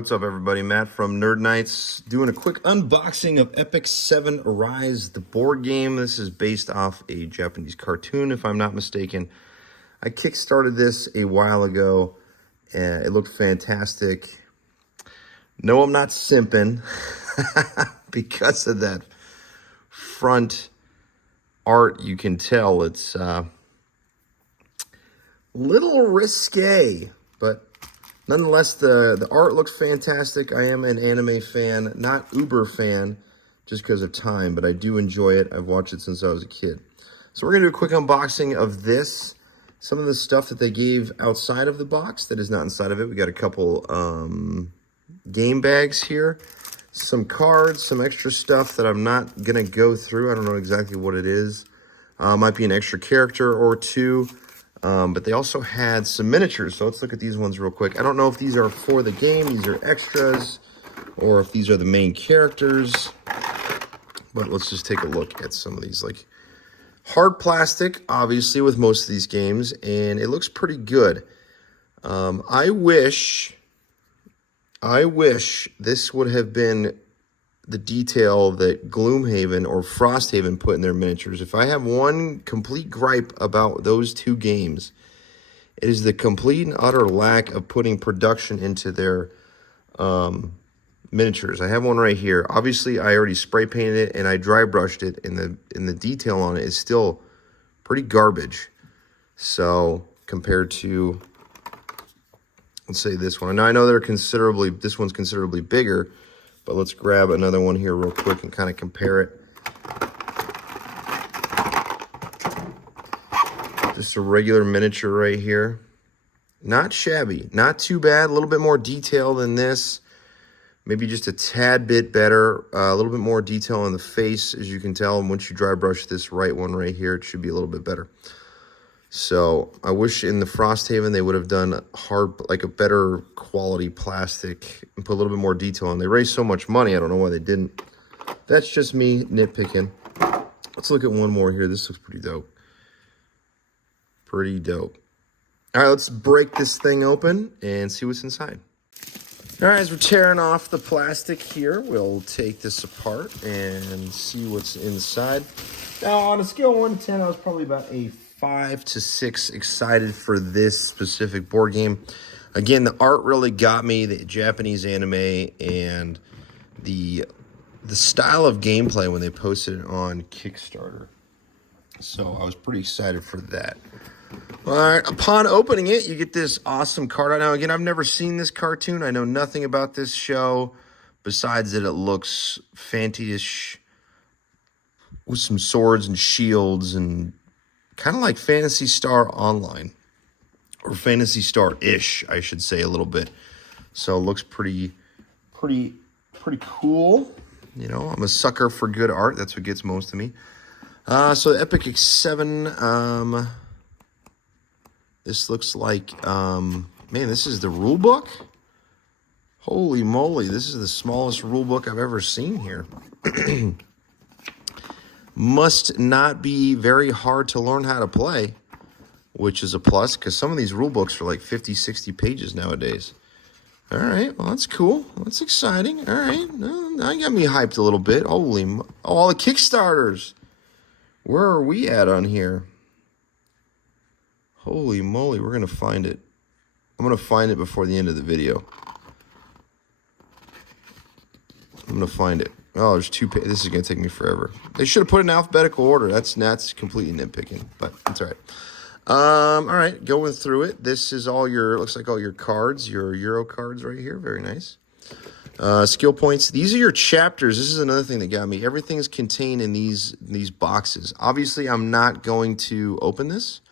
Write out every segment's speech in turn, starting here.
what's up everybody? Matt from Nerd Knights doing a quick unboxing of Epic 7 Arise, the board game. This is based off a Japanese cartoon, if I'm not mistaken. I kickstarted this a while ago, and it looked fantastic. No, I'm not simping because of that front art. You can tell it's a little risque, but nonetheless, the art looks fantastic. I am an anime fan, not uber fan, just because of time, but I do enjoy it. I've watched it since I was a kid. So we're going to do a quick unboxing of this. Some of the stuff that they gave outside of the box that is not inside of it. We got a couple game bags here, some cards, some extra stuff that I'm not going to go through. I don't know exactly what it is. Might be an extra character or two. But they also had some miniatures, so let's look at these ones real quick. I don't know if these are for the game, these are extras, or if these are the main characters. But let's just take a look at some of these. Like, hard plastic, obviously, with most of these games, and it looks pretty good. I wish this would have been the detail that Gloomhaven or Frosthaven put in their miniatures. If I have one complete gripe about those two games, it is the complete and utter lack of putting production into their miniatures. I have one right here. Obviously, I already spray painted it and I dry brushed it, and the detail on it is still pretty garbage. So compared to, let's say this one. Now I know this one's considerably bigger. But let's grab another one here real quick and kind of compare it. Just a regular miniature right here. Not shabby, not too bad. A little bit more detail than this. Maybe just a tad bit better. A little bit more detail on the face, as you can tell. And once you dry brush this right one right here, it should be a little bit better. So I wish in the Frosthaven they would have done like a better quality plastic and put a little bit more detail on. They raised so much money, I don't know why they didn't. That's just me nitpicking. Let's look at one more here. This looks pretty dope. Pretty dope. All right, let's break this thing open and see what's inside. All right, as we're tearing off the plastic here, we'll take this apart and see what's inside. Now, on a scale of 1 to 10, I was probably about a 5 to 6 excited for this specific board game. Again, the art really got me, the Japanese anime, and the style of gameplay when they posted it on Kickstarter. So I was pretty excited for that. All right, upon opening it, you get this awesome card. Now, again, I've never seen this cartoon. I know nothing about this show besides that it looks fantasy-ish with some swords and shields and kind of like Phantasy Star Online, or Phantasy Star-ish, I should say, a little bit. So it looks pretty cool. You know, I'm a sucker for good art. That's what gets most of me. So the Epic 7, this looks like, man, this is the rule book. Holy moly, this is the smallest rule book I've ever seen here. Must not be very hard to learn how to play, which is a plus, because some of these rule books are like 50, 60 pages nowadays. All right, well, that's cool. That's exciting. All right, now you got me hyped a little bit. Holy, all the Kickstarters. Where are we at on here? Holy moly, we're going to find it. I'm going to find it before the end of the video. I'm going to find it. Oh, there's 2 pages. This is going to take me forever. They should have put it in alphabetical order. That's completely nitpicking, but it's all right. All right, going through it. This is all your, looks like all your cards, your Euro cards right here. Very nice. Skill points. These are your chapters. This is another thing that got me. Everything is contained in these boxes. Obviously, I'm not going to open this,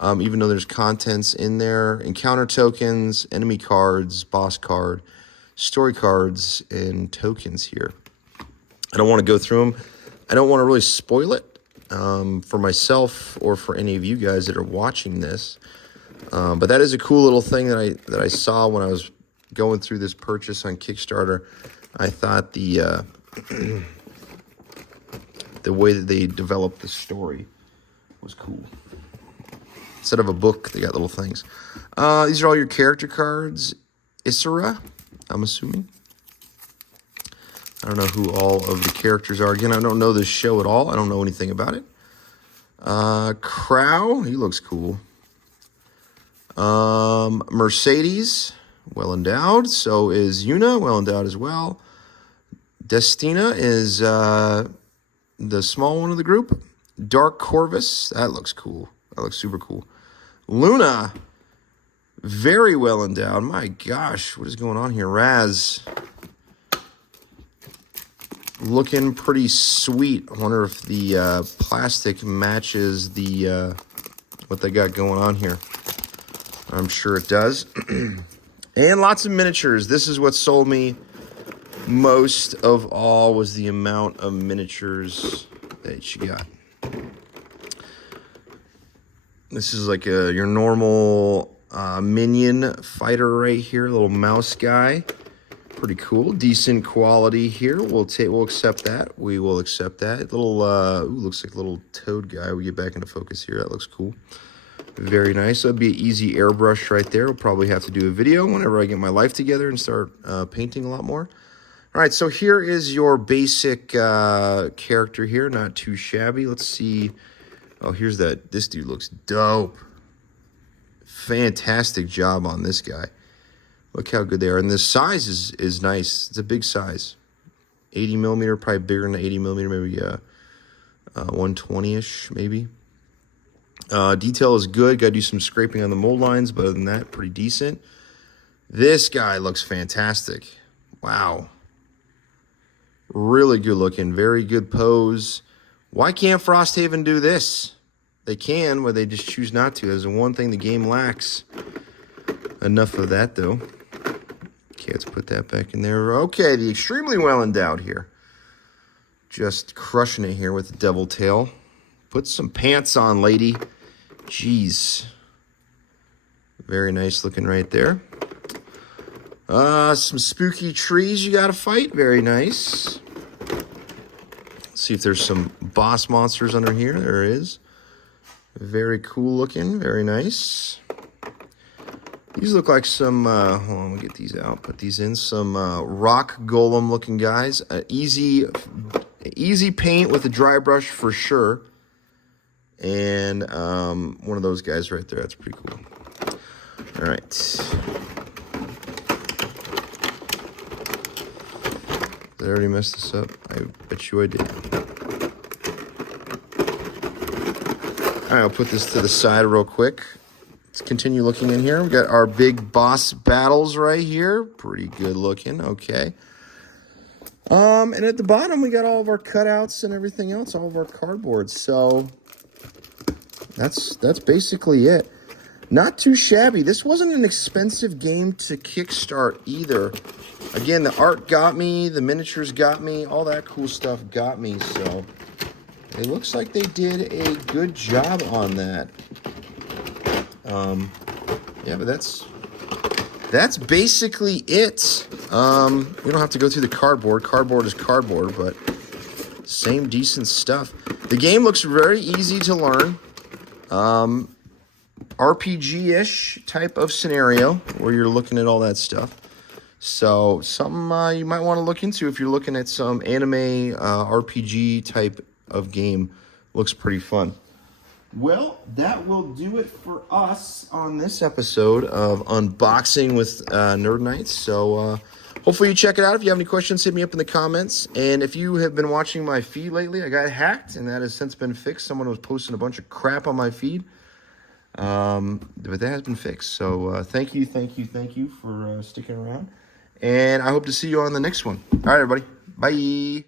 even though there's contents in there. Encounter tokens, enemy cards, boss card, story cards, and tokens here. I don't want to go through them. I don't want to really spoil it for myself or for any of you guys that are watching this. But that is a cool little thing that I saw when I was going through this purchase on Kickstarter. I thought the way that they developed the story was cool. Instead of a book, they got little things. These are all your character cards. Isra. I'm assuming. I don't know who all of the characters are. Again, I don't know this show at all. I don't know anything about it. Crow, he looks cool. Mercedes, well endowed. So is Yuna, well endowed as well. Destina is the small one of the group. Dark Corvus, that looks cool. That looks super cool. Luna, very well endowed. My gosh, what is going on here? Raz, looking pretty sweet. I wonder if the plastic matches the what they got going on here. I'm sure it does. And lots of miniatures. This is what sold me most of all, was the amount of miniatures that she got. This is like your normal minion fighter right here, little mouse guy. Pretty cool, decent quality here. We'll accept that. We will accept that. Little looks like a little toad guy. We get back into focus here. That looks cool. Very nice. That'd be an easy airbrush right there. We'll probably have to do a video whenever I get my life together and start painting a lot more. All right, so here is your basic character here. Not too shabby. Let's see. Oh, here's that. This dude looks dope. Fantastic job on this guy. Look how good they are. And the size is nice. It's a big size. 80 millimeter, probably bigger than 80 millimeter, maybe 120-ish, maybe. Detail is good. Got to do some scraping on the mold lines, but other than that, pretty decent. This guy looks fantastic. Wow. Really good looking. Very good pose. Why can't Frosthaven do this? They can, but they just choose not to. That's the one thing the game lacks. Enough of that, though. Okay, let's put that back in there. Okay, the extremely well endowed here. Just crushing it here with the devil tail. Put some pants on, lady. Jeez. Very nice looking right there. Some spooky trees you gotta fight. Very nice. Let's see if there's some boss monsters under here. There is. Very cool looking. Very nice. These look like some, hold on, we'll get these out. Put these in. Some rock golem looking guys. Easy paint with a dry brush for sure. And one of those guys right there. That's pretty cool. All right. Did I already mess this up? I bet you I did. All right, I'll put this to the side real quick. Let's continue looking in here. We got our big boss battles right here. Pretty good looking. Okay. And at the bottom, we got all of our cutouts and everything else, all of our cardboard. So that's basically it. Not too shabby. This wasn't an expensive game to kickstart either. Again, the art got me, the miniatures got me, all that cool stuff got me. So it looks like they did a good job on that. Yeah, but that's basically it. We don't have to go through the cardboard. Cardboard is cardboard, but same decent stuff. The game looks very easy to learn. RPG-ish type of scenario where you're looking at all that stuff. So something you might want to look into if you're looking at some anime RPG type of game. Looks pretty fun. Well, that will do it for us on this episode of Unboxing with Nerd Knights. So hopefully you check it out. If you have any questions, hit me up in the comments. And if you have been watching my feed lately, I got hacked, and that has since been fixed. Someone was posting a bunch of crap on my feed. But that has been fixed. So thank you for sticking around. And I hope to see you on the next one. All right, everybody. Bye.